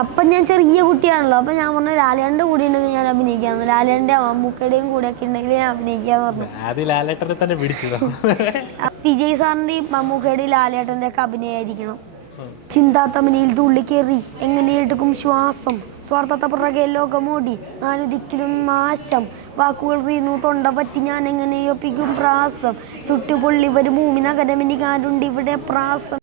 അപ്പം ഞാൻ ചെറിയ കുട്ടിയാണല്ലോ, അപ്പം ഞാൻ പറഞ്ഞു ലാലേട്ടൻ്റെ കൂടെ ഉണ്ടെങ്കിൽ ഞാൻ അഭിനയിക്കാമെന്ന്. ലാലേട്ടൻ്റെ മമ്മൂക്കയുടെയും കൂടെ ഒക്കെ ഉണ്ടെങ്കിൽ ഞാൻ അഭിനയിക്കാന്ന് പറഞ്ഞു. വിജയ് സാറിൻ്റെയും മമ്മൂക്കയുടെയും ലാലേട്ടൻ്റെ ഒക്കെ അഭിനയമായിരിക്കണം. ചിന്താത്തമനിയിൽ തുള്ളിക്കേറി എങ്ങനെയെടുക്കും ശ്വാസം, സ്വാർത്ഥത പുറകെ ലോകമോടി നാലു ദിക്കിലും നാശം, വാക്കുകൾ തീർന്നു തൊണ്ട പറ്റി ഞാൻ എങ്ങനെയൊപ്പിക്കും പ്രാസം, ചുട്ടുപൊള്ളി വരും ഭൂമി നഗരമിനികാരുണ്ട് ഇവിടെ പ്രാസം.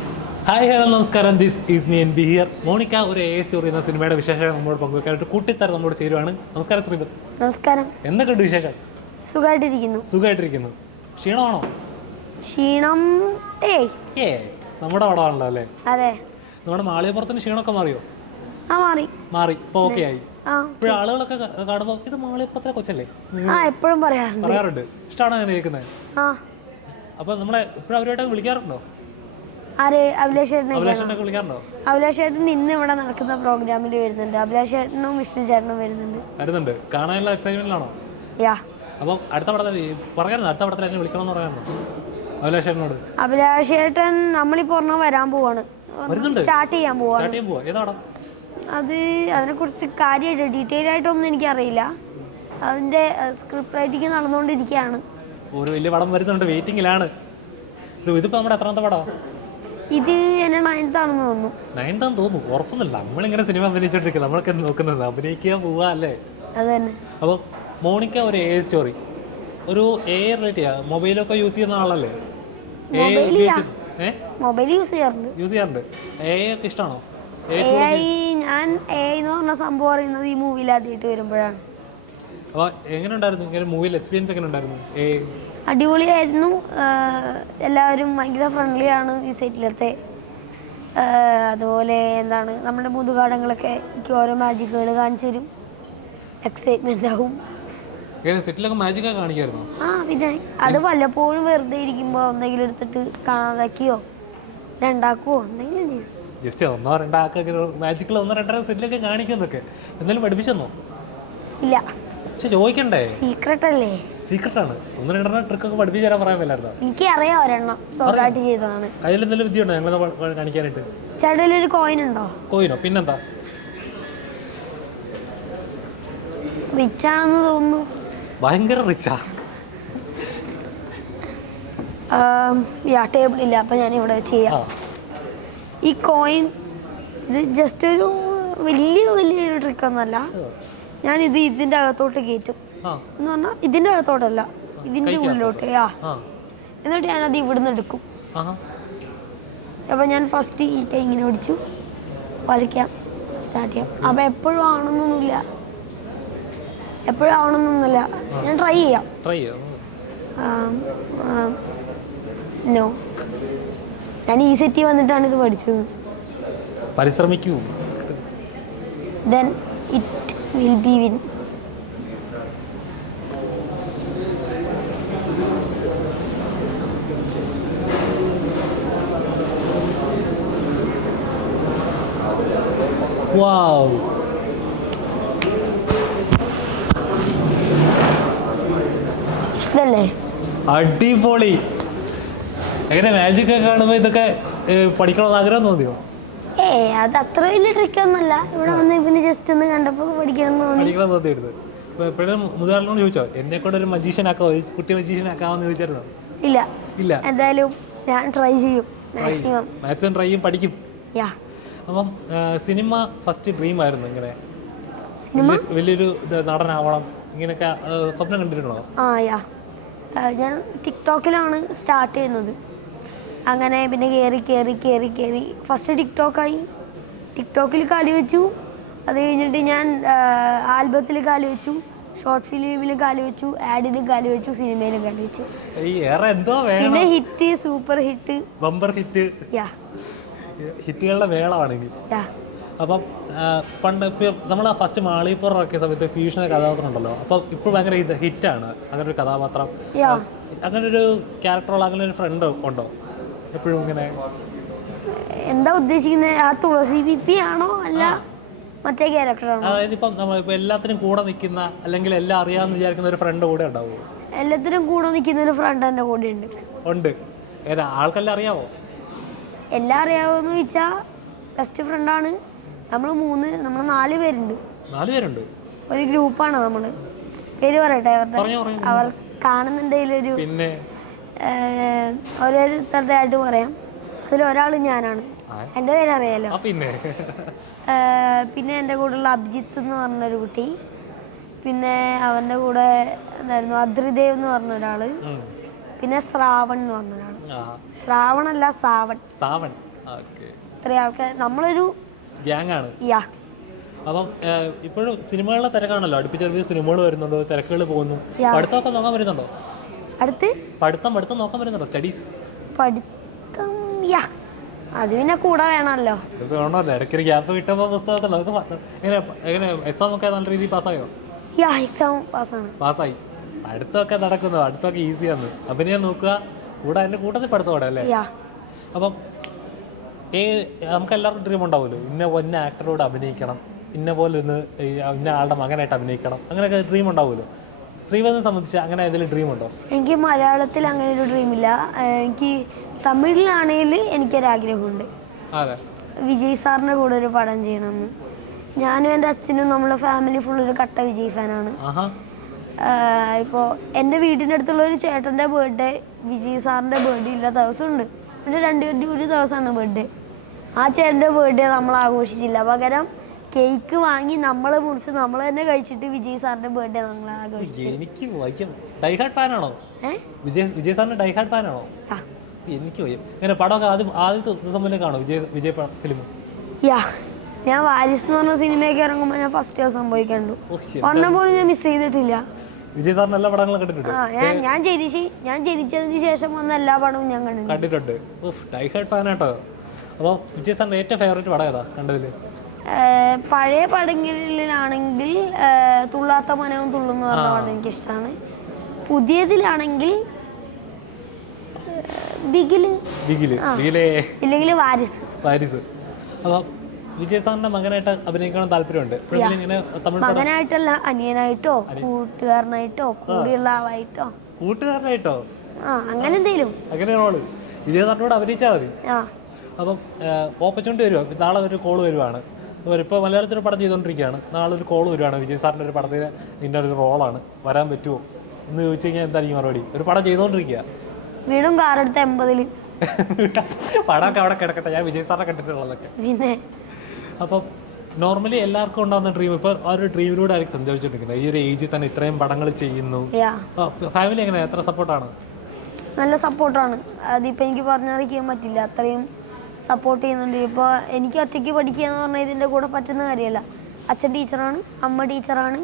ഹായ് ഹലോ നമസ്കാരം, this is me N B here. Monica ഒരു എ സ്റ്റോറി എന്ന സിനിമയുടെ വിശേഷം നമ്മോട് പങ്കുവെക്കാനായിട്ട് കൂട്ടിത്തരം നമ്മോട് ചേരുവാണ്. നമസ്കാരം ശ്രീപത്. നമസ്കാരം. എന്തൊക്കെയുണ്ട് വിശേഷം? സുഖമായിട്ടിരിക്കുന്നു. ക്ഷീണമാണോ? ക്ഷീണം നമ്മുടെ പടമാണല്ലോ അല്ലേ? അതെ. നമ്മുടെ മാളികപ്പുറത്തിന് ക്ഷീണമൊക്കെ മാറിയോ? മാറി ഇപ്പൊ ഓക്കെ ആയി. ഇപ്പോഴും ആളുകളൊക്കെ കാണുമ്പോൾ ഇത് മാളികപ്പുറത്തിലെ കൊച്ചല്ലേ എപ്പോഴും പറയാറുണ്ട്. ഇഷ്ടമാണോ അങ്ങനെ കേൾക്കുന്നത്? അപ്പൊ നമ്മളെ ഇപ്പോഴും അവരുമായിട്ട് വിളിക്കാറുണ്ടോ? അഭിലാഷേട്ടനൊക്കെ വിളിക്കാറുണ്ടോ? അഭിലാഷേട്ടൻ ഇന്ന് ഇവിടെ നടക്കുന്ന പ്രോഗ്രാമിൽ വരുന്നുണ്ട്. അഭിലാഷേട്ടനും വിഷ്ണു ചേട്ടനും വരുന്നുണ്ട്. കാണാനുള്ള എക്സൈറ്റ്മെന്റിലാണോ? അപ്പൊ അടുത്ത പടത്തിൽ പറയാറുണ്ട്, അടുത്ത പടത്തിൽ എന്നെ വിളിക്കണമെന്ന് പറയാറുണ്ടോ അഭിലാഷേട്ടനോട്? അഭിലാഷേട്ടൻ നമ്മളിപ്പോ വരാൻ പോവാണ്, സ്റ്റാർട്ട് ചെയ്യാൻ പോവാ. അത് അതിനെക്കുറിച്ച് കാര്യമായിട്ട് ഡീറ്റെയിൽ ആയിട്ടൊന്നും എനിക്കറിയില്ല. അതിന്റെ സ്ക്രിപ്റ്റ് റൈറ്റിംഗ് നടന്നുകൊണ്ടിരിക്കുകയാണ്. ഒരു വലിയ പടം വരുന്നുണ്ട്, വെയിറ്റിംഗിലാണ്. ഇതിപ്പോ നമ്മുടെ എത്രാമത്തെ പടം? ഇത് എന്നെ 9th ആണെന്ന് തോന്നുന്നു. 9th ആണെന്ന് തോന്നുന്നു, ഉറപ്പൊന്നുമില്ല. നമ്മളിങ്ങനെ സിനിമ അഭിനയിച്ചോണ്ടിരിക്കുക, നമ്മളൊക്കെ നോക്കുന്നത് അഭിനയിക്കുക പോവാ അല്ലേ? അതന്നെ. അപ്പോൾ മോണിക്ക ഒരു എ സ്റ്റോറി, ഒരു എ റിലേറ്റ് ചെയ്യാം. മൊബൈലൊക്കെ യൂസ് ചെയ്യുന്ന ആളല്ലേ? മൊബൈൽ യൂസ് ചെയ്യാറുണ്ട്. എ ഒക്കെ ഇഷ്ടമാണോ? ഞാൻ എ എന്ന് പറഞ്ഞ സംഭവം അറിയുന്നത് ഈ മൂവിയിൽ ആദ്യമായിട്ട് വരുമ്പോഴാണ്. അപ്പോൾ എങ്ങനെ ഉണ്ടായിരുന്നു ഇങ്ങനെ മൂവിയിൽ എക്സ്പീരിയൻസ്? എങ്ങനെ ഉണ്ടായിരുന്നു? അടിപൊളിയായിരുന്നു. എല്ലാവരും ഭയങ്കര ഫ്രണ്ട്ലിയാണ് ഈ സെറ്റിലത്തെ. അതുപോലെ എന്താണ്, നമ്മുടെ മുതുകാടങ്ങളൊക്കെ എനിക്ക് ഓരോ മാജിക്കുകൾ കാണിച്ചു തരും. എക്സൈറ്റ്മെന്റ് ആവും. പിന്നെ അത് വല്ലപ്പോഴും വെറുതെ ഇരിക്കുമ്പോൾ എന്തെങ്കിലും എടുത്തിട്ട് കാണാതാക്കിയോ രണ്ടാക്കുവോ എന്തെങ്കിലും ചെയ്യും. ജസ്റ്റ് ഒന്നോ മാജിക്കിൽ ഒന്നോ രണ്ടര സെറ്റിലൊക്കെ കാണിക്കുന്നൊക്കെ എന്തെങ്കിലും പഠിപ്പിച്ചെന്നോ? ഇല്ല, ചോദിക്കണ്ടേ? സീക്രട്ട് അല്ലേ? സീക്രട്ടാണ്. ഒന്ന് രണ്ടെണ്ണം ട്രിക്കൊക്കെ പഠിപ്പിച്ചു തരാൻ പറയാൻ പറ്റില്ലായിരുന്നോ? എനിക്ക് അറിയാം, ഒരെണ്ണം സ്വന്തമായിട്ട് ചെയ്തതാണ്. കയ്യിൽ എന്തെങ്കിലും വിദ്യ ഉണ്ടോ ഞങ്ങൾ കാണിക്കാനായിട്ട്? ചേട്ടയിലൊരു കോയിൻ ഉണ്ടോ? കോയിനോ? പിന്നെന്താ? റിച്ച് ആണെന്ന് തോന്നുന്നു. ഭയങ്കര റിച്ചാ? ടേബിൾ ഇല്ല, അപ്പം ഞാൻ ഇവിടെ ചെയ്യാം. ഈ കോയിൻ ഇത് ജസ്റ്റ് ഒരു വലിയൊരു ട്രിക്കൊന്നുമല്ല. ഞാൻ ഇതിൻ്റെ അകത്തോട്ട് കയറ്റും എന്ന് പറഞ്ഞാൽ ഇതിൻ്റെ അകത്തോട്ടല്ല, ഇതിൻ്റെ ഉള്ളിലോട്ട്. എന്നിട്ട് ഞാനത് ഇവിടുന്ന് എടുക്കും. അപ്പം ഞാൻ ഫസ്റ്റ് ഈ കൈ ഇങ്ങനെ പിടിച്ചു വരയ്ക്കാം, സ്റ്റാർട്ട് ചെയ്യാം. അപ്പം എപ്പോഴും ആവണമെന്നൊന്നുമില്ല, ഞാൻ ട്രൈ ചെയ്യാം. നോ, ഞാൻ ഈ സെറ്റ് വന്നിട്ടാണ് ഇത് പഠിച്ചത്. പരിശ്രമിക്കൂ, then it will be win. wow, ഇതല്ലേ അടിപൊളി. എങ്ങനെ മാജിക് ഒക്കെ കാണുമ്പോൾ ഇതൊക്കെ പഠിക്കണമെന്ന് ആഗ്രഹം തോന്നിയോ? അത് അത്ര വലിയ ട്രിക്കൊന്നുമല്ല. ഇവിടെ വന്ന് പിന്നെ ജസ്റ്റ് ഒന്ന് കണ്ടപ്പോൾ പഠിക്കണം തോന്നിയെടുത്ത്. എപ്പോഴും മുതിർന്നോട് ചോദിച്ചോ എന്നെ കൊണ്ട് ഒരു മജീഷ്യൻ ആക്കാമോ, കുട്ടി മജീഷ്യൻ ആക്കാമെന്ന് ചോദിച്ചായിരുന്നോ? ഇല്ല. എന്തായാലും ഞാൻ ട്രൈ ചെയ്യും, മാക്സിമം ട്രൈ ചെയ്യും, പഠിക്കും. അപ്പം സിനിമ ഫസ്റ്റ് ഡ്രീം ആയിരുന്നു ഇങ്ങനെ വലിയൊരു നടനാവണം ഇങ്ങനെയൊക്കെ സ്വപ്നം കണ്ടിട്ടുണ്ടോ? ഞാൻ ടിക്ടോക്കിലാണ് സ്റ്റാർട്ട് ചെയ്യുന്നത്. അങ്ങനെ പിന്നെ കയറി ഫസ്റ്റ് ടിക്ടോക്കിൽ കാല് വെച്ചു. അത് കഴിഞ്ഞിട്ട് ഞാൻ ആൽബത്തിൽ കാല് വെച്ചു, ഷോർട്ട് ഫിലിമിൽ കാല് വെച്ചു, ആഡിലും കാല് വെച്ചു, സിനിമയിലും കാല് വെച്ചു. പിന്നെ hit, super hit, bumper hit, ഹിറ്റുകളുടെ വേളമാണെങ്കിൽ. അപ്പം പണ്ട് നമ്മൾ ഫസ്റ്റ് മാളികപ്പുറം ഇറക്കിയ സമയത്ത് ഫ്യൂഷൻ കഥാപാത്രം ഉണ്ടല്ലോ, അപ്പോൾ ഇപ്പോൾ ഭയങ്കര ഹിറ്റാണ് അങ്ങനെ ഒരു കഥാപാത്രം. അങ്ങനെ ഒരു ക്യാരക്ടറുള്ള അങ്ങനെ ഒരു ഫ്രണ്ട് ഉണ്ടോ എപ്പോഴും? ഇങ്ങനെ എന്താ ഉദ്ദേശിക്കുന്നത്? ആ തുളസി പിപ്പി ആണോ അല്ല മറ്റേ ക്യാരക്ടറാണോ? അതായത് ഇപ്പം നമ്മളിപ്പോൾ എല്ലാത്തിനും കൂടെ നിൽക്കുന്ന അല്ലെങ്കിൽ എല്ലാം അറിയാമെന്ന് വിചാരിക്കുന്ന ഒരു ഫ്രണ്ട് കൂടെ ഉണ്ടാവുമോ? എല്ലാത്തിനും കൂടെ നിൽക്കുന്ന ഒരു ഫ്രണ്ട് എൻ്റെ കൂടെ ഉണ്ട്. ഏതാ? ആൾക്കെല്ലാം അറിയാമോ? എല്ലാം അറിയാമോന്ന് ചോദിച്ചാൽ ബെസ്റ്റ് ഫ്രണ്ടാണ്. നമ്മൾ 4 പേരുണ്ട്. 4 പേരുണ്ട്. ഒരു ഗ്രൂപ്പാണ് നമ്മൾ. പേര് പറയട്ടെ അവരുടെ? അവർ കാണുന്നുണ്ടെങ്കിലൊരു പിന്നെ ഓരോരുത്തരുടെ ആയിട്ട് പറയാം. അതിലൊരാൾ ഞാനാണ്. എൻ്റെ പേര് അറിയാലോ. പിന്നെ എൻ്റെ കൂടെയുള്ള അഭിജിത്ത് എന്ന് പറഞ്ഞൊരു കുട്ടി, പിന്നെ അവൻ്റെ കൂടെ എന്തായിരുന്നു അദ്രിദേവ് എന്ന് പറഞ്ഞ ഒരാൾ, പിന്നെ ശ്രാവൺ എന്ന് പറഞ്ഞ ഒരാൾ. ശ്രാവണല്ല സാവൺ. ഇത്ര ആൾക്കാർ നമ്മളൊരു ഗ്യാങ് ആണ്. അപ്പം ഇപ്പോഴും സിനിമകളുടെ തിരക്കാണല്ലോ, അടുപ്പിച്ചടുപ്പിച്ച് സിനിമകൾ വരുന്നുണ്ടോ, തിരക്കുകൾ പോകുന്നു. പഠിത്തമൊക്കെ നോക്കാൻ വരുന്നുണ്ടോ? പഠിത്തം നോക്കാൻ വരുന്നുണ്ടോ? സ്റ്റഡീസ് പഠിത്തം അത് പിന്നെ കൂടെ വേണമല്ലോ. വേണമല്ലോ, ഇടയ്ക്കൊരു ഗ്യാപ്പ് കിട്ടുമ്പോൾ പുസ്തകമൊക്കെ നമുക്ക് എങ്ങനെ എക്സാം ഒക്കെ നല്ല രീതിയിൽ പാസ്സായോ? എക്സാം പാസ്സായി. അടുത്തൊക്കെ നടക്കുന്നു, അടുത്തൊക്കെ ഈസിയാണ്. അഭിനയം നോക്കുക, കൂടെ അതിൻ്റെ കൂട്ടത്തിൽ പഠിത്തം അല്ലേ? അപ്പം നമുക്ക് എല്ലാവർക്കും ഡ്രീം ഉണ്ടാവുമല്ലോ, ഇന്ന ആക്ടറോട് അഭിനയിക്കണം, ഇന്ന പോലെ ഇന്ന ആളുടെ മകനായിട്ട് അഭിനയിക്കണം, അങ്ങനെയൊക്കെ ഡ്രീം ഉണ്ടാവുമല്ലോ. ശ്രീവദിനെ സംബന്ധിച്ച് അങ്ങനെ ഏതെങ്കിലും ഡ്രീം ഉണ്ടോ? എനിക്ക് മലയാളത്തിൽ അങ്ങനെ ഒരു ഡ്രീമില്ല. എനിക്ക് തമിഴിലാണെങ്കിൽ എനിക്കൊരാഗ്രഹമുണ്ട്, വിജയ് സാറിൻ്റെ കൂടെ ഒരു പടം ചെയ്യണമെന്ന്. ഞാനും എൻ്റെ അച്ഛനും നമ്മളെ ഫാമിലി ഫുള്ളൊരു കട്ട വിജയ് ഫാനാണ്. ഇപ്പോൾ എൻ്റെ വീടിൻ്റെ അടുത്തുള്ള ഒരു ചേട്ടൻ്റെ ബർത്ത്ഡേ വിജയ് സാറിൻ്റെ ബർത്ത്ഡേ ഇല്ല ദിവസമുണ്ട്. പിന്നെ ഒരു ദിവസമാണ് ബർത്ത്ഡേ. ആ ചേട്ടൻ്റെ ബർത്ത്ഡേ നമ്മൾ ആഘോഷിച്ചില്ല. പകരം കേക്ക് വാങ്ങി നമ്മൾ മുറിച്ച് നമ്മൾ തന്നെ കഴിച്ചിട്ട് വിജയ് സാറിൻ്റെ ബർത്ത്ഡേ നമ്മൾ ആഘോഷിച്ചു. എനിക്ക് വിജയ് സാറിന്റെ ഡൈഹാർഡ് ഫാനാണോ? എനിക്ക് ഇങ്ങനെ പടമൊക്കെ ആദ്യത്തെ ദിവസം മുന്നേ കാണോ വിജയ് ഫിലിം? ഞാൻ വാരിസ് എന്ന് പറഞ്ഞ സിനിമയൊക്കെ ഇറങ്ങുമ്പോൾ ഞാൻ ഫസ്റ്റ് ദിവസം പോയി കണ്ടു. ഒരെണ്ണം ഞാൻ മിസ് ചെയ്തിട്ടില്ല. വിജയ് സാറിന്റെ എല്ലാ പടങ്ങളും കണ്ടിട്ടുണ്ട്. ഞാൻ ജനിച്ചതിന് ശേഷം വന്ന എല്ലാ പടവും ഞാൻ കണ്ടിട്ടുണ്ട്. ഡൈഹാർഡ് ഫാനാട്ടോ. അപ്പോൾ വിജയ് സാറിന്റെ ഏറ്റവും ഫേവറേറ്റ് പടം ഏതാ കണ്ടതിൽ? പഴയ പടങ്ങളിലാണെങ്കിൽ തുള്ളാത്ത മനവും തുള്ളുന്ന പറഞ്ഞ പടം എനിക്കിഷ്ടമാണ്. പുതിയതിലാണെങ്കിൽ ഇല്ലെങ്കിൽ വാരിസ്. അപ്പോൾ വിജയ് സാറിന്റെ മകനായിട്ട് അഭിനയിക്കണം താല്പര്യമുണ്ട്? മകനായിട്ടല്ല, അനിയനായിട്ടോ കൂട്ടുകാരനായിട്ടോ കൂടിയുള്ള ആളായിട്ടോ. കൂട്ടുകാരനായിട്ടോ? അങ്ങനെ എന്തെങ്കിലും. അങ്ങനെ റോള് വിജയ് സാറിനോട് അഭിനയിച്ചാൽ മതി. അപ്പം ഓപ്പർച്യൂണിറ്റി വരുമോ? നാളെ ഒരു കോൾ വരുവാണ്, ഇപ്പോൾ മലയാളത്തിൽ പടം ചെയ്തുകൊണ്ടിരിക്കുകയാണ്, നാളെ ഒരു കോൾ വരുവാണ്, വിജയ് സാറിൻ്റെ ഒരു പടത്തിൽ ഇതിൻ്റെ ഒരു റോളാണ്, വരാൻ പറ്റുമോ എന്ന് ചോദിച്ചു കഴിഞ്ഞാൽ എന്തായിരിക്കും മറുപടി? ഒരു പടം ചെയ്തുകൊണ്ടിരിക്കുക, വീടും കാറെടുത്ത് 80 പടമൊക്കെ അവിടെ കിടക്കട്ടെ, ഞാൻ വിജയ് സാറിനെ കണ്ടിട്ടുള്ളതൊക്കെ. പിന്നെ അപ്പം നോർമലി എല്ലാവർക്കും ഉണ്ടാകുന്ന ഡ്രീം ഇപ്പോൾ ആ ഒരു ഡ്രീമിലൂടെ ആയിരിക്കും സഞ്ചരിച്ചുകൊണ്ടിരിക്കുന്നത്. ഈ ഒരു ഏജിൽ തന്നെ ഇത്രയും പടങ്ങൾ ചെയ്യുന്നു. ഫാമിലി എങ്ങനെയാണ്, എത്ര സപ്പോർട്ടാണ്? നല്ല സപ്പോർട്ടാണ്. അതിപ്പോൾ എനിക്ക് പറഞ്ഞറിയിക്കാൻ പറ്റില്ല, അത്രയും സപ്പോർട്ട് ചെയ്യുന്നുണ്ട്. ഇപ്പോൾ എനിക്ക് ഒറ്റയ്ക്ക് പഠിക്കുക എന്ന് പറഞ്ഞാൽ ഇതിൻ്റെ കൂടെ പറ്റുന്ന കാര്യമല്ല. അച്ഛൻ ടീച്ചറാണ്, അമ്മ ടീച്ചറാണ്,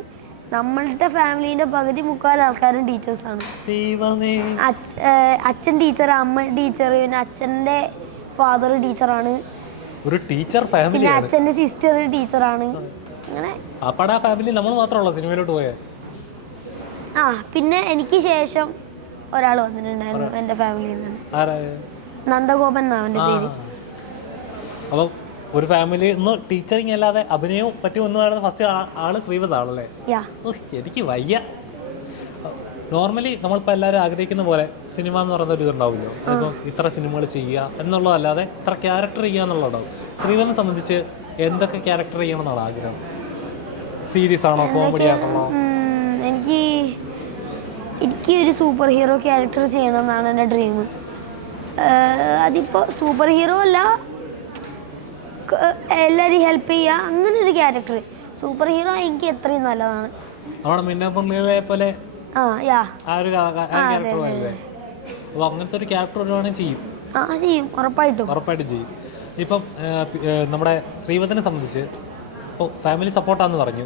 നമ്മളുടെ ഫാമിലീൻ്റെ പകുതി മുക്കാൽ ആൾക്കാരും ടീച്ചേഴ്സാണ്. അച്ഛൻ ടീച്ചർ, അമ്മ ടീച്ചർ, പിന്നെ അച്ഛൻ്റെ ഫാദർ ടീച്ചറാണ്, ഒരു ടീച്ചർ ഫാമിലി. പിന്നെ അച്ഛൻ്റെ സിസ്റ്റർ ടീച്ചറാണ്. അങ്ങനെ ഫാമിലി നമ്മൾ മാത്രമല്ല സിനിമയിലോട്ട് പോയത്. പിന്നെ എനിക്ക് ശേഷം ഒരാൾ വന്നിട്ടുണ്ടായിരുന്നു എൻ്റെ ഫാമിലിയിൽ നിന്ന്, നന്ദഗോപൻ എന്നാണ് അവൻ്റെ പേര്. അപ്പം ഒരു ഫാമിലി ടീച്ചറിങ് അല്ലാതെ അഭിനയവും പറ്റുമെന്ന് പറയുന്നത് ഫസ്റ്റ് ആള് ശ്രീവദാണല്ലേ? എനിക്ക് വയ്യ. നോർമലി നമ്മളിപ്പോൾ എല്ലാവരും ആഗ്രഹിക്കുന്ന പോലെ സിനിമ എന്ന് പറയുന്ന ഒരു ഇതുണ്ടാവില്ലോ, ഇപ്പോൾ ഇത്ര സിനിമകൾ ചെയ്യുക എന്നുള്ളതല്ലാതെ ഇത്ര ക്യാരക്ടർ ചെയ്യുക എന്നുള്ളതുണ്ടാവും. ശ്രീവദിനെ സംബന്ധിച്ച് എന്തൊക്കെ ക്യാരക്ടർ ചെയ്യണം എന്നാണ് ആഗ്രഹം? സീരീസ് ആണോ, കോമഡി ആണോ? എനിക്ക് ഒരു സൂപ്പർ ഹീറോ ക്യാരക്ടർ ചെയ്യണമെന്നാണ് എൻ്റെ ഡ്രീം. അതിപ്പോൾ സൂപ്പർ ഹീറോ അല്ല, എല്ലാവരും ഹെൽപ്പ് ചെയ്യുക, അങ്ങനെ ഒരു ക്യാരക്ടർ. സൂപ്പർ ഹീറോ എനിക്ക് എത്രയും നല്ലതാണ്. പോലെ അങ്ങനത്തെ ഒരു ക്യാരക്ടർ ചെയ്യും, ഉറപ്പായിട്ടും ചെയ്യും. ഇപ്പം നമ്മുടെ ശ്രീവദിനെ സംബന്ധിച്ച് ഇപ്പോൾ ഫാമിലി സപ്പോർട്ടാന്ന് പറഞ്ഞു.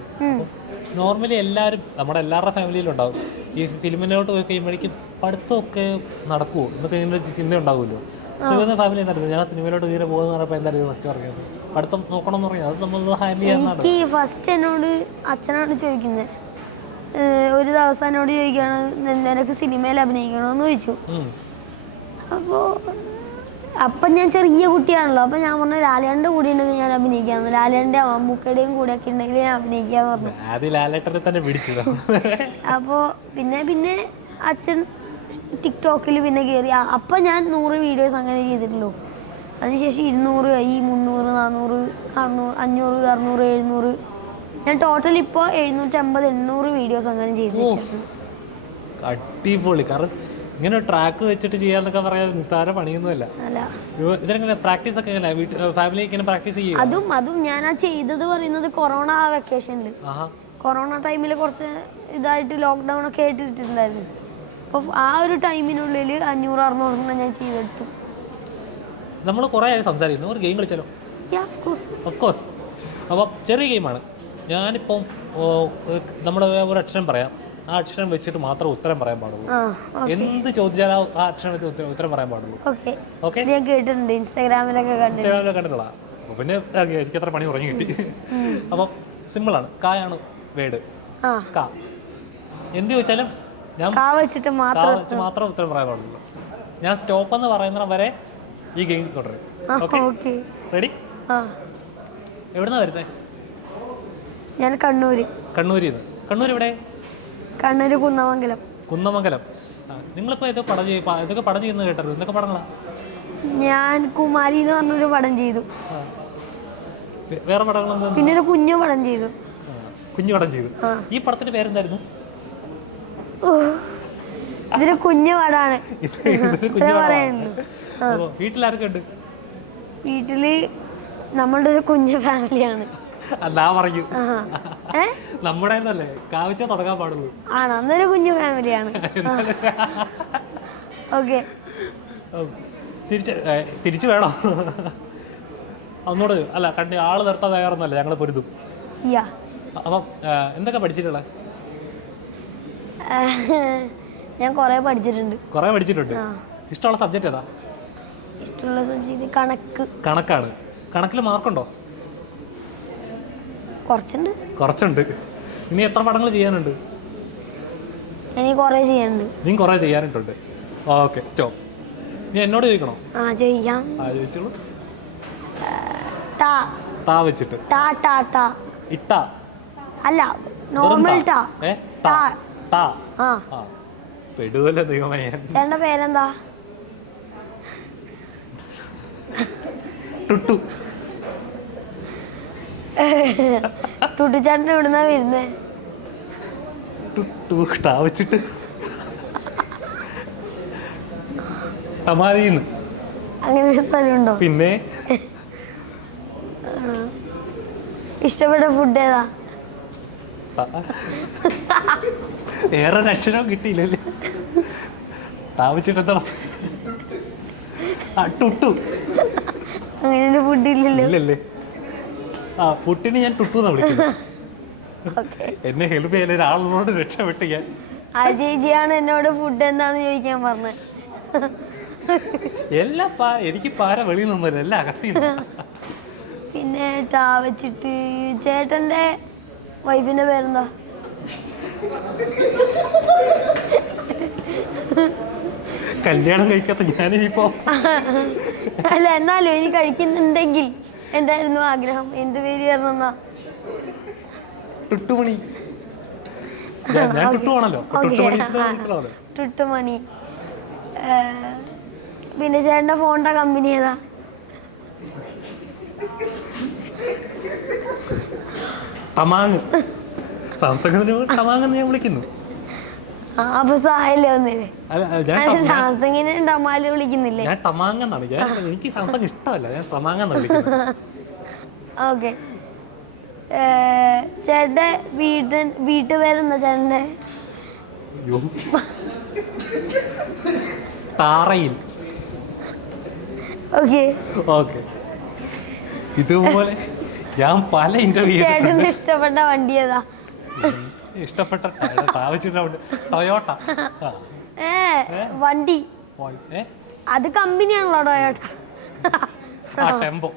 നോർമലി എല്ലാവരും നമ്മുടെ എല്ലാവരുടെ ഫാമിലിയിലും ഉണ്ടാവും. ഈ ഫിലിമിനോട്ട് പോയി കഴിയുമ്പോഴേക്കും പഠിത്തമൊക്കെ നടക്കുമോ എന്നൊക്കെ ഇതിൻ്റെ ചിന്ത ഉണ്ടാവുമല്ലോ. ശ്രീവദിന്റെ ഫാമിലി എന്തായിരുന്നു? ഞാൻ സിനിമയിലോട്ട് ഇങ്ങനെ പോകുന്ന പറഞ്ഞപ്പോൾ എന്തായിരുന്നു ഫസ്റ്റ് പറഞ്ഞത്? പഠിത്തം നോക്കണം എന്ന് പറഞ്ഞാൽ അത് നമ്മൾ ഹാൻഡിൽ ചെയ്യാൻ. എനിക്ക് ഫസ്റ്റ് എന്നോട് അച്ഛനോട് ചോദിക്കുന്നത്, ഒരു ദിവസം എന്നോട് ചോദിക്കുകയാണ്, നിനക്ക് സിനിമയിൽ അഭിനയിക്കണമെന്ന് ചോദിച്ചു. അപ്പം ഞാൻ ചെറിയ കുട്ടിയാണല്ലോ, അപ്പം ഞാൻ പറഞ്ഞു ലാലേട്ടൻ്റെ കൂടെ ഉണ്ടെങ്കിൽ ഞാൻ അഭിനയിക്കാമെന്ന്, ലാലേട്ടൻ്റെ മമ്മൂക്കയുടെയും കൂടെ ഒക്കെ ഉണ്ടെങ്കിൽ ഞാൻ അഭിനയിക്കാന്ന് പറഞ്ഞു. അപ്പോൾ പിന്നെ അച്ഛൻ ടിക്ടോക്കിൽ പിന്നെ കയറി. അപ്പം ഞാൻ 100 വീഡിയോസ് അങ്ങനെ ചെയ്തിട്ടുള്ളൂ. അതിനുശേഷം 200 ആയി, 300, 400, 500, 600, 700. ഞാൻ ടോട്ടൽ ഇപ്പോൾ 750, 800 വീഡിയോസ് അങ്ങനെ ചെയ്ത് വെച്ചിട്ടുണ്ട്. അടിപൊളി. കാരണം ഇങ്ങനെ ട്രാക്ക് വെച്ചിട്ട് ചെയ്യാന്നൊക്കെ പറയാൻ നിസ്സാര പണിയൊന്നുമല്ല. ഇതിനെങ്ങനെ പ്രാക്ടീസ് ഒക്കെ എങ്ങനെ ഫാമിലി ഇങ്ങനെ പ്രാക്ടീസ് ചെയ്യും? അതും ഞാൻ ആ ചെയ്തത് പറയുന്നത് കൊറോണ വെക്കേഷനിൽ, കൊറോണ ടൈമിൽ കുറച്ച് ഇതായിട്ട് ലോക്ക്ഡൗൺ ഒക്കെ ആയിട്ട് ഇട്ടിട്ടുണ്ടായിരുന്നു. അപ്പോൾ ആ ഒരു ടൈമിനുള്ളിൽ 500, 600 ഞാൻ ചെയ്തെടുത്തു. നമ്മൾ കുറേ ആയി സംസാരിക്കുന്നു. ഒരു ഗെയിം കളിച്ചാലോ? Of course. അപ്പോൾ ചെറിയ ഗെയിമാണ്. ഞാനിപ്പം നമ്മുടെ ഒരു അക്ഷരം പറയാം, ആ അക്ഷരം വെച്ചിട്ട് മാത്രം ഉത്തരം പറയാൻ പാടുള്ളൂ. എന്ത് ചോദിച്ചാലും ആ അക്ഷരം വെച്ച് ഉത്തരം പറയാൻ പാടുള്ളൂ. ഓക്കെ? ഞാൻ കേട്ടിട്ടുണ്ട്, ഇൻസ്റ്റാഗ്രാമിലൊക്കെ കണ്ടിട്ടുള്ള. അപ്പോൾ പിന്നെ എനിക്ക് അത്ര പണി ഉറങ്ങി കിട്ടി. അപ്പം സിമ്പിളാണ്. കായാണ് വേർഡ്. കാ. എന്ത് ചോദിച്ചാലും ഞാൻ വെച്ചിട്ട് മാത്രം ഉത്തരം പറയാൻ പാടുള്ളൂ. ഞാൻ സ്റ്റോപ്പ് എന്ന് പറയുന്ന വരെ ഈ ഗെയിം തുടരും. ഓക്കെ? റെഡി? എവിടുന്നാ വരുന്നത്? ഞാൻ കണ്ണൂരിൽ നിന്ന്. കണ്ണൂർ എവിടെ? കണ്ണൂർ കുന്നമംഗലം. നിങ്ങളിപ്പോൾ ഇതൊക്കെ പടം ചെയ്യുന്നത് കേട്ടല്ലോ. എന്തൊക്കെ പടങ്ങളാ? ഞാൻ കുമാരി എന്ന് പറഞ്ഞൊരു പടം ചെയ്തു. വേറെ പടങ്ങളൊന്നും? പിന്നെ ഒരു കുഞ്ഞു പടം ചെയ്തു. ഈ പടത്തിന്റെ പേരെന്തായിരുന്നു? ഇതൊരു കുഞ്ഞു പടാണ്. വീട്ടിലാരൊക്കെ ഉണ്ട്? വീട്ടില് നമ്മളുടെ ഒരു കുഞ്ഞു ഫാമിലിയാണ്. നമ്മുടെ കാവിച്ച തുടങ്ങാൻ പാടുള്ളൂ. ആണോ? അന്നൊരു കുഞ്ഞു ഫാമിലിയാണ്. ഓക്കെ, തിരിച്ചു വേണോ? ഒന്നോട് അല്ല, കണ്ടി ആള് നിർത്താൻ തയ്യാറൊന്നുമല്ല, ഞങ്ങൾ പൊരുതും. അപ്പം എന്തൊക്കെ പഠിച്ചിട്ടുള്ളത്? ഞാൻ കുറേ പഠിച്ചിട്ടുണ്ട്. ഇഷ്ടമുള്ള സബ്ജക്റ്റ് ഏതാ? ഇഷ്ടമുള്ള സബ്ജക്റ്റ് കണക്കാണ്. കണക്കിൽ മാർക്കുണ്ടോ? കുറച്ചുണ്ട്. ഇനി എത്ര പടങ്ങൾ ചെയ്യാനുണ്ട്? ഇനി കുറേ ചെയ്യാനുണ്ട്. Okay, stop. നീ എന്നോട് ചോദിക്കണോ? ചോദിക്കാം. ചോദിച്ചോളൂ. താ വെച്ചിട്ട് ഇട്ട അല്ല, നോർമൽ പെടുവല്ലോ ദൈവമേ. ചേട്ടൻ്റെ പേരെന്താ? ടുട്ടു. ചേട്ടൻ എവിടുന്നാ വരുന്നേ? ടാ വെച്ചിട്ട് ടമാലിന്ന്. അങ്ങനെ ഒരു സ്ഥലമുണ്ടോ? പിന്നെ ഇഷ്ടപ്പെട്ട ഫുഡ് ഏതാ? വേറെ അക്ഷരം കിട്ടിയില്ലല്ലേ? താമസിച്ചിട്ട് ടുട്ടു. അങ്ങനെ ഒരു ഫുഡ് ഇല്ലല്ലേ? പുട്ടിന് ഞാൻ ടുട്ടു എന്നാ വിളിക്കുന്നത്. എന്നെ ഹെൽപ്പ് ചെയ്യാൻ ഒരാളോട് രക്ഷപ്പെട്ട് ഞാൻ. ആ ചേച്ചിയാണ് എന്നോട് ഫുഡ് എന്താന്ന് ചോദിക്കാൻ പറഞ്ഞത്. എനിക്ക് പാര വെളിയിൽ നിന്നല്ല, എല്ലാം അകത്തി. പിന്നെ ടാ വെച്ചിട്ട് ചേട്ടൻ്റെ വൈഫിന്റെ പേരെന്താ? കല്യാണം കഴിക്കാത്ത ഞാനിപ്പോ അല്ല, എന്നാലും ഇനി കഴിക്കുന്നുണ്ടെങ്കിൽ എന്തായിരുന്നു ആഗ്രഹം? എന്ത് പേര് ചേർന്നെന്നാ? ടുട്ടുമണി. ടുട്ടുമണി. പിന്നെ ചേട്ടൻ്റെ ഫോണിന്റെ കമ്പനി ഏതാ? ടമാങ്. സാംസങ്ങിന് ടമാങ് ഞാൻ വിളിക്കുന്നു. അപ്പൊ സായല്ലേ ഒന്നില്ലേ? സാംസങ്ങിന് ടമാല് വിളിക്കുന്നില്ലേ? ഞാൻ ടമാങ് എന്നാണ്. എനിക്ക് സാംസങ് ഇഷ്ടമല്ല, ഞാൻ ടമാങ് എന്നാണ് വിളിക്കുന്നത്. ഓക്കെ. ചേട്ടന്റെ വീട്ടുപേരെന്താ ചേട്ടന്റെ? താറയിൽ. ഓക്കെ. ഇതുപോലെ ഞാൻ പല ഇന്റർവ്യൂ. ചേട്ടന് ഇഷ്ടപ്പെട്ട വണ്ടി ഏതാ? ഇഷ്ടപ്പെട്ട ടൊയോട്ട. വണ്ടി അത് കമ്പനിയാണല്ലോ ടൊയോട്ട. ടെമ്പോ.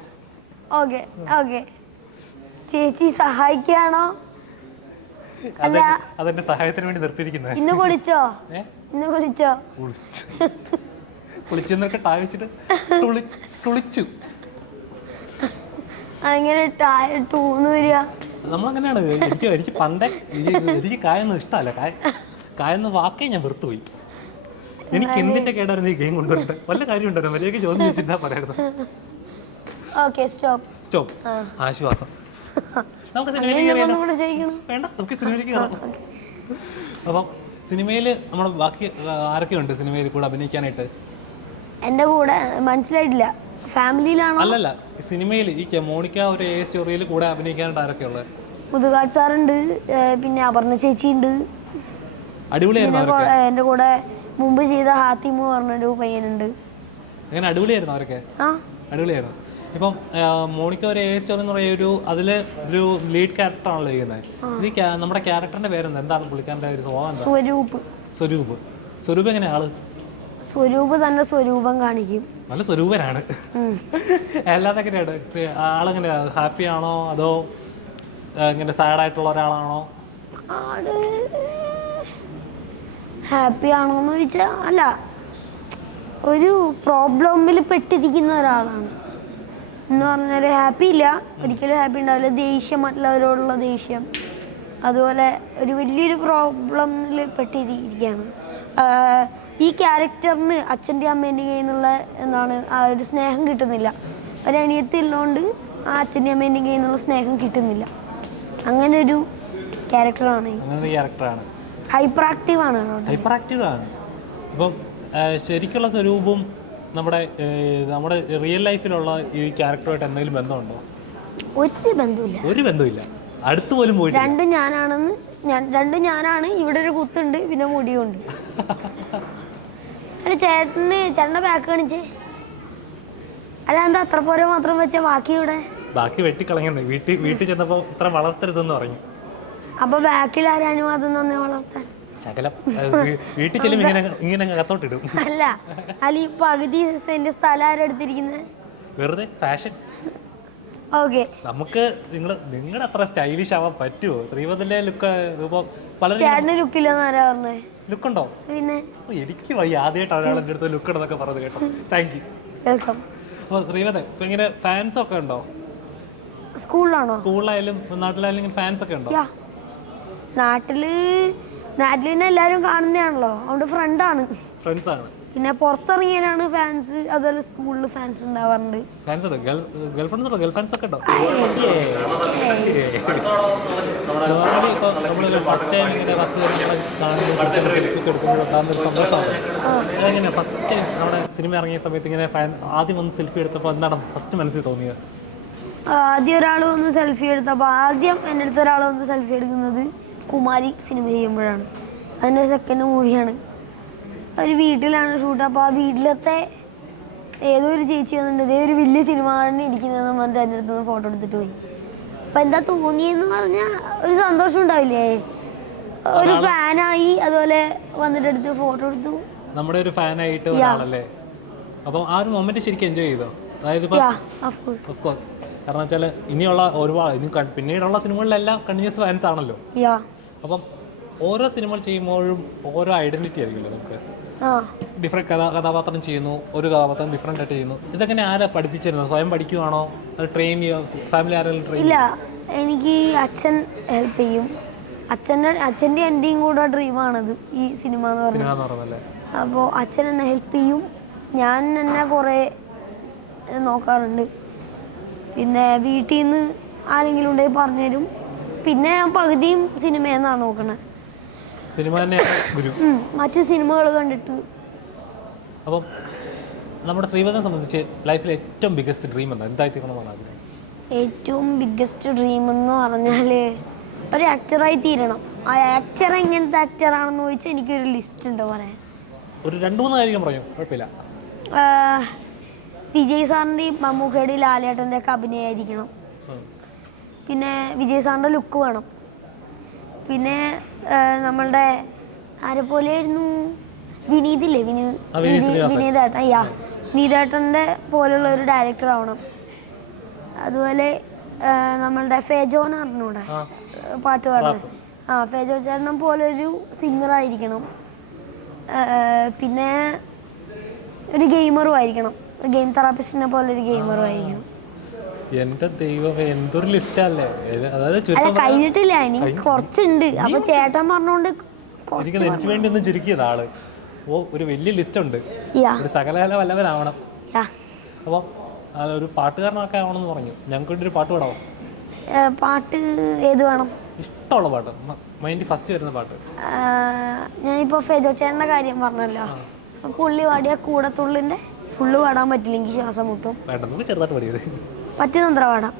ഓക്കെ. ചേച്ചി സഹായിക്കാണോ? അല്ല, അതെന്റെ സഹായത്തിന് വേണ്ടി നിർത്തിയിരിക്കുന്നത്. ഇന്ന് കുളിച്ചോ? കുളിച്ചെന്നൊക്കെ ടാ വെച്ചിട്ട് കുളിച്ചു. അങ്ങനെ ടൂന്ന് വരിക. നമ്മളങ്ങനെയാണ്. എനിക്ക് പണ്ടേ എനിക്ക് കായൊന്നും ഇഷ്ടമല്ല. കായെന്ന വാക്കേ ഞാൻ വെറുത്തുപോയി. എനിക്ക് എന്തിന്റെ കേടായിരുന്നു ഈ ഗെയിം കൊണ്ടുവരട്ടെ? വല്ല കാര്യം ഉണ്ടായിരുന്നു. വലിയ ചോദ്യം ചോദിച്ചിട്ടാ പറയായിരുന്നു. Okay stop. സ്റ്റോപ്പ്. ആശ്വാസം. നമുക്ക് സിനിമയിലേക്ക് കയറിയാലോ? വേണ്ട, നമുക്ക് സിനിമയിലേക്ക് കയറാം. അപ്പം സിനിമയിൽ നമ്മുടെ ബാക്കി ആരൊക്കെ ഉണ്ട് സിനിമയിൽ കൂടെ അഭിനയിക്കാനായിട്ട്? എൻ്റെ കൂടെ മനസ്സിലായിട്ടില്ല. ഫാമിലിയിലാണോ? അല്ലല്ല, സിനിമയിൽ ഈ മോണിക്ക ഒരു സ്റ്റോറിയിൽ കൂടെ അഭിനയിക്കാനായിട്ട് ആരൊക്കെ ഉള്ളത്? മുതുകാട് സാറുണ്ട്, പിന്നെ അപർണ ചേച്ചി ഉണ്ട്. അടിപൊളിയായിരുന്നു. എൻ്റെ കൂടെ മുമ്പ് ചെയ്ത ഹാത്തിമു പറഞ്ഞൊരു പയ്യനുണ്ട്. അങ്ങനെ അടിപൊളിയായിരുന്നു അവരൊക്കെ. അടിപൊളിയായിരുന്നു. ഇപ്പം മോണിക്ക ഒരു സ്റ്റോറി എന്ന് പറയുന്ന അതില് ഒരു ലീഡ് ക്യാരക്ടറാണല്ലോ ചെയ്യുന്നത്. ഇത് നമ്മുടെ ക്യാരക്ടറിന്റെ പേരെന്താ? എന്താണ് പുള്ളിക്കാരൻ്റെ ഒരു സ്വഭാവം? സ്വരൂപ്. സ്വരൂപ്. സ്വരൂപ് എങ്ങനെ ആള്? സ്വരൂപ് തന്നെ സ്വരൂപം കാണിക്കും. നല്ല സ്വരൂപരാണ്. അല്ലാതെ എങ്ങനെയാണ് ആളെങ്ങനെ? ഹാപ്പി ആണോ അതോ ഇങ്ങനെ സാഡ് ആയിട്ടുള്ള ഒരാളാണോ? ആള് ഹാപ്പി ആണോന്ന് ചോദിച്ചാൽ അല്ല, ഒരു പ്രോബ്ലമിൽ പെട്ടിരിക്കുന്ന ഒരാളാണ് എന്ന് പറഞ്ഞാൽ ഹാപ്പി ഇല്ല, ഒരിക്കലും ഹാപ്പി ഉണ്ടാവില്ല. ദേഷ്യം, മറ്റുള്ളവരോടുള്ള ദേഷ്യം, അതുപോലെ ഒരു വലിയൊരു പ്രോബ്ലമിൽ പെട്ടിരിക്കുകയാണ്. ഈ ക്യാരക്ടറിന് അച്ഛൻ്റെ അമ്മേൻ്റെ കയ്യിൽ നിന്നുള്ള എന്താണ് ആ ഒരു സ്നേഹം കിട്ടുന്നില്ല. ഒരു അനിയത്തി ഉള്ളതുകൊണ്ട് ആ അച്ഛൻ്റെ അമ്മേൻ്റെ കയ്യിൽ നിന്നുള്ള സ്നേഹം കിട്ടുന്നില്ല. അങ്ങനെ ഒരു ക്യാരക്ടറാണ്. ഹൈപ്പർ ആക്റ്റീവ് ആണ്. ഇപ്പം ശരിക്കുള്ള സ്വരൂപവും നമ്മുടെ റിയൽ ലൈഫിലുള്ള ഈ ക്യാരക്ടറുമായിട്ട് എന്തെങ്കിലും ബന്ധമുണ്ടോ? ഒരു ബന്ധമില്ല. അടുത്ത് പോലും പോയിട്ട് രണ്ടും ഞാനാണ്. ഇവിടെ ഒരു കുത്തുണ്ട്, പിന്നെ മുടിയുണ്ട്. അല്ല ചേട്ടൻ്റെ ബാക്ക് കാണിച്ചേ. അല്ല എന്താ അത്ര പോരെ മാത്രം വെച്ച ബാക്കി വെട്ടിക്കളയുന്നത്? വീട്ടിൽ ചെന്നപ്പോ ഇത്ര വളർത്തരുതെന്ന് പറഞ്ഞു. അപ്പൊ ബാക്കിൽ ആരാനും അത് നന്നെ വളർത്താൻ ശകലം വീട്ടിൽ ചെല്ലുമ്പോ ഇങ്ങനെ അകത്തോട്ടിടും. അല്ല ഈ പകുതി സെന്റ് സ്ഥലം ആരെടുത്തിരിക്കുന്നത്? വെറുതെ ഫാഷൻ. ഓക്കെ, നമുക്ക് നിങ്ങളുടെ അത്ര സ്റ്റൈലിഷ് ആവാൻ പറ്റുമോ? ശ്രീപതിന്റെ ലുക്ക് ചേട്ടന് ലുക്കില്ലെന്ന് ആരാ പറഞ്ഞേ? ലുക്കുണ്ടോ? പിന്നെ എനിക്ക് ആദ്യമായിട്ട് ഒരാൾ എൻ്റെ അടുത്ത് ലുക്ക് ഉണ്ടെന്നൊക്കെ പറഞ്ഞു കേട്ടോ. Thank you. വെൽക്കം. അപ്പോൾ ശ്രീപദ ഇപ്പൊ ഇങ്ങനെ ഫാൻസ് ഒക്കെ ഉണ്ടോ? സ്കൂളിലായാലും നാട്ടിലായാലും ഫാൻസ് ഒക്കെ ഉണ്ടോ? നാട്ടില് എല്ലാരും കാണുന്നതാണല്ലോ, അതുകൊണ്ട് ഫ്രണ്ട്സ് ആണ്. പിന്നെ പുറത്തിറങ്ങിയാലാണ് ഫാൻസ്, അതുപോലെ സ്കൂളിൽ ഫാൻസ് ഉണ്ടാവാറുണ്ട്. സിനിമ ഇറങ്ങിയ സമയത്ത് ഇങ്ങനെ ആദ്യം വന്ന് സെൽഫി എടുത്തപ്പോൾ എന്താണ് ഫസ്റ്റ് മനസ്സിൽ തോന്നിയത്? ആദ്യം ഒരാൾ വന്ന് സെൽഫി എടുത്തപ്പോൾ ആദ്യം എൻ്റെ അടുത്ത് ഒരാൾ വന്ന് സെൽഫി എടുക്കുന്നത് കുമാരി സിനിമ ചെയ്യുമ്പോഴാണ്. അതിൻ്റെ സെക്കൻഡ് മൂവിയാണ്. ഒരു വീട്ടിലാണ് ഷൂട്ട്. അപ്പോൾ ആ വീട്ടിലത്തെ ഏതോ ഒരു ചേച്ചി വന്നിട്ടുണ്ട്, ഇതേ ഒരു വലിയ സിനിമക്കാരനെ ഇരിക്കുന്നതെന്ന് പറഞ്ഞിട്ട് എൻ്റെ അടുത്ത് നിന്ന് ഫോട്ടോ എടുത്തിട്ട് പോയി. അപ്പം എന്താ തോന്നിയെന്ന് പറഞ്ഞാൽ ഒരു സന്തോഷം ഉണ്ടാവില്ലേ? ഒരു ഫാനായി, അതുപോലെ വന്നിട്ട് എടുത്ത് ഫോട്ടോ എടുത്തു. നമ്മുടെ ഒരു ഫാനായിട്ട് ഒരാളല്ലേ? അപ്പം ആ ഒരു മൊമെന്റ് ശരിക്കും എൻജോയ് ചെയ്തോ? അതായത് കാരണം വെച്ചാൽ ഇനിയുള്ള ഒരുപാട് പിന്നീടുള്ള സിനിമകളിലെല്ലാം കണ്ടിന്യൂസ് ഫാൻസ് ആണല്ലോ. അപ്പം ഓരോ സിനിമകൾ ചെയ്യുമ്പോഴും ഓരോ ഐഡന്റിറ്റി ആയിരിക്കുമല്ലോ നമുക്ക്. ഡിഫറെൻറ്റ് കഥാപാത്രം ചെയ്യുന്നു, ഒരു കഥാപാത്രം ഡിഫറെൻ്റ് ആയിട്ട് ചെയ്യുന്നു. ഇതൊക്കെ ആരാ പഠിപ്പിച്ചിരുന്നത്? സ്വയം പഠിക്കുവാണോ അത് ട്രെയിൻ ചെയ്യോ? ഫാമിലി ആരെങ്കിലും ട്രെയിൻ? ഇല്ല, എനിക്ക് അച്ഛൻ ഹെൽപ്പ് ചെയ്യും. അച്ഛൻ്റെ എൻ്റെയും കൂടെ ഡ്രീമാണത് ഈ സിനിമ എന്ന് പറഞ്ഞത്. അപ്പോൾ അച്ഛൻ എന്നെ ഹെൽപ്പ് ചെയ്യും, ഞാൻ എന്നെ കുറേ നോക്കാറുണ്ട്. പിന്നെ വീട്ടിൽ നിന്ന് ആരെങ്കിലും ഉണ്ടെങ്കിൽ പറഞ്ഞുതരും. പിന്നെ ഞാൻ പകുതിയും സിനിമയെന്നാണ് നോക്കണേ. മറ്റു സിനിമകൾ കണ്ടിട്ട്. അപ്പം നമ്മുടെ ശ്രീപദനെ സംബന്ധിച്ച് ലൈഫിൽ ഏറ്റവും ബിഗ്ഗസ്റ്റ് ഡ്രീം എന്തായിത്തീരണമെന്നാണ്? ഏറ്റവും ബിഗ്ഗസ്റ്റ് ഡ്രീം എന്ന് പറഞ്ഞാൽ ഒരു ആക്ടറായി തീരണം. ആ ആക്ടർ എങ്ങനത്തെ ആക്ടറാണെന്ന് ചോദിച്ചാൽ എനിക്കൊരു ലിസ്റ്റ് ഉണ്ട് പറയാൻ. ഒരു 2-3 കാര്യം പറഞ്ഞു, കുഴപ്പമില്ല. വിജയ് സാറിൻ്റെയും മമ്മൂക്കയുടെയും ലാലേട്ടൻ്റെ ഒക്കെ അഭിനയമായിരിക്കണം. പിന്നെ വിജയ് സാറിൻ്റെ ലുക്ക് വേണം. പിന്നെ നമ്മളുടെ ആരെപ്പോലെയായിരുന്നു വിനീതില്ലേ, വിനീതേട്ടൻ. വിനീതേട്ടൻ്റെ പോലുള്ള ഒരു ഡയറക്ടർ ആവണം. അതുപോലെ നമ്മളുടെ ഫേജോൻ അറിഞ്ഞൂടെ പാട്ട് പാടുന്നത്? ഫേജോ ചേട്ടനെ പോലൊരു സിംഗറായിരിക്കണം. പിന്നെ ഒരു ഗെയിമറും ആയിരിക്കണം. ഗെയിം തെറാപ്പിസ്റ്റിനെ പോലെ ഒരു ഗെയിമറും ആയിരിക്കണം. എന്റെ ദൈവമേ, എന്തൊരു ലിസ്റ്റല്ലേ! കഴിഞ്ഞിട്ടില്ല, എനിക്ക് കുറച്ചുണ്ട്. അപ്പൊ ചേട്ടൻ പറഞ്ഞോണ്ട് എനിക്ക് വേണ്ടി ഒന്ന് ചുരുക്കിയത് ആള്. ഒരു വലിയ ലിസ്റ്റ് ഉണ്ട്, ഒരു സകലകല വല്ലവനാവണം. അപ്പം ഒരു പാട്ടുകാരനൊക്കെ ആവണമെന്ന് പറഞ്ഞു. ഞങ്ങൾക്ക് വേണ്ടി ഒരു പാട്ട് പാടാമോ? പാട്ട് ഏത് വേണം? ഇഷ്ടമുള്ള പാട്ട്, മൈൻഡിൽ ഫസ്റ്റ് വരുന്ന പാട്ട്. ഞാനിപ്പോൾ ഫെജോ ചേട്ടൻ്റെ കാര്യം പറഞ്ഞല്ലോ. പുള്ളി പാടിയ കൂടത്തുള്ളിൻ്റെ ഫുള്ള് പാടാൻ പറ്റില്ലെങ്കിൽ ശ്വാസം മുട്ടും. വേണ്ട, നമുക്ക് ചെറുതായിട്ട് പാടിയത് പറ്റുന്നത്ര പാടാം.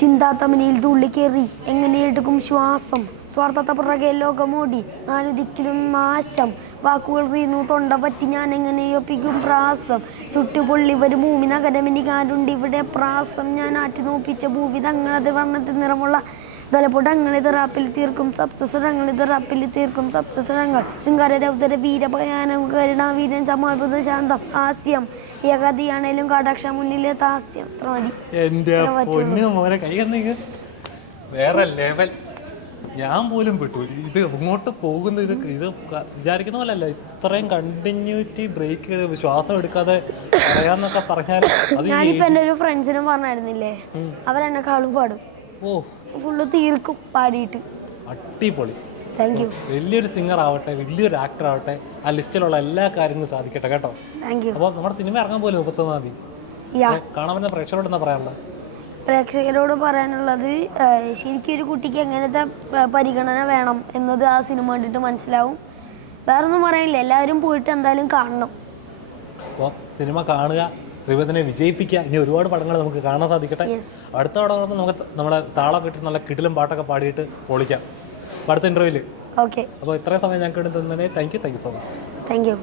ചിന്താത്തമനിയിൽ തുള്ളിക്കേറി എങ്ങനെ എടുക്കും ശ്വാസം, സ്വാർത്ഥത പുറകെ ലോകമോടി നാലു ദിക്കിലും നാശം, വാക്കുകൾ തീർന്നു തൊണ്ട പറ്റി ഞാൻ എങ്ങനെയൊപ്പിക്കും പ്രാസം, ചുട്ടുപൊള്ളി വരും ഭൂമി നഗരമിനികാരുണ്ട് ഇവിടെ പ്രാസം, ഞാൻ ആറ്റി നോപ്പിച്ച ഭൂവി തങ്ങളത് വർണ്ണത്തിൽ നിറമുള്ള ദലപ്പൊടങ്ങളിത് റാപ്പിൽ തീർക്കും സപ്തസ്വരങ്ങളിത് റാപ്പിൽ തീർക്കും സപ്തസ്വരങ്ങൾ, ശൃംഗാര രൗദര വീരഭയാനം കരുണാവീരൻ ചമാത്ഭുത ശാന്തം ഹാസ്യം, ഏകതിയാണേലും കടാക്ഷ മുന്നിലെ താസ്യം. അത്ര മതി. എൻ്റെ പൊന്നു മോനെ, കൈ വേറെ ലെവൽ. ഞാൻ പോലും പെട്ടു. ഇത് അങ്ങോട്ട് പോകുന്ന ഇത് വിചാരിക്കുന്ന പോലെ അല്ല. ഇത്രയും കണ്ടിന്യൂറ്റി ബ്രേക്ക് ശ്വാസം എടുക്കാതെ പറയാന്നൊക്കെ പറഞ്ഞാൽ ഞാനിപ്പോ എൻ്റെ ഒരു ഫ്രണ്ട്സിനും പറഞ്ഞായിരുന്നില്ലേ, അവരെന്നെക്കാളും പാടും. ഓ, ഫുള്ള് തീർക്കും പാടിയിട്ട്. അടിപൊളി. Thank you. വലിയൊരു സിംഗർ ആവട്ടെ, വലിയൊരു ആക്ടർ ആവട്ടെ, ആ ലിസ്റ്റിലുള്ള എല്ലാ കാര്യങ്ങളും സാധിക്കട്ടെ കേട്ടോ. Thank you. അപ്പോൾ നമ്മുടെ സിനിമ ഇറങ്ങാൻ പോലും 31-ാം തീയതി. കാണാൻ പറ്റുന്ന പ്രേക്ഷകരോട് എന്താ പറയാനുള്ളത്? പ്രേക്ഷകരോട് പറയാനുള്ളത്, ശരിക്കും ഒരു കുട്ടിക്ക് എങ്ങനത്തെ പരിഗണന വേണം എന്നത് ആ സിനിമ കണ്ടിട്ട് മനസ്സിലാവും. വേറൊന്നും പറയാനില്ല, എല്ലാവരും പോയിട്ട് എന്തായാലും കാണണം. അപ്പോൾ സിനിമ കാണുക, ശ്രീപത്തിനെ വിജയിപ്പിക്കുക. ഇനി ഒരുപാട് പടങ്ങൾ നമുക്ക് കാണാൻ സാധിക്കട്ടെ. അടുത്ത പടം നമുക്ക് നമ്മുടെ താളം കിട്ടി നല്ല കിടിലും പാട്ടൊക്കെ പാടിയിട്ട് പൊളിക്കാം അടുത്ത ഇൻ്റർവ്യൂവിൽ. ഓക്കെ. അപ്പോൾ ഇത്രയും സമയം ഞങ്ങൾക്ക് വേണ്ടി തന്നതിന് thank you so much. Thank you.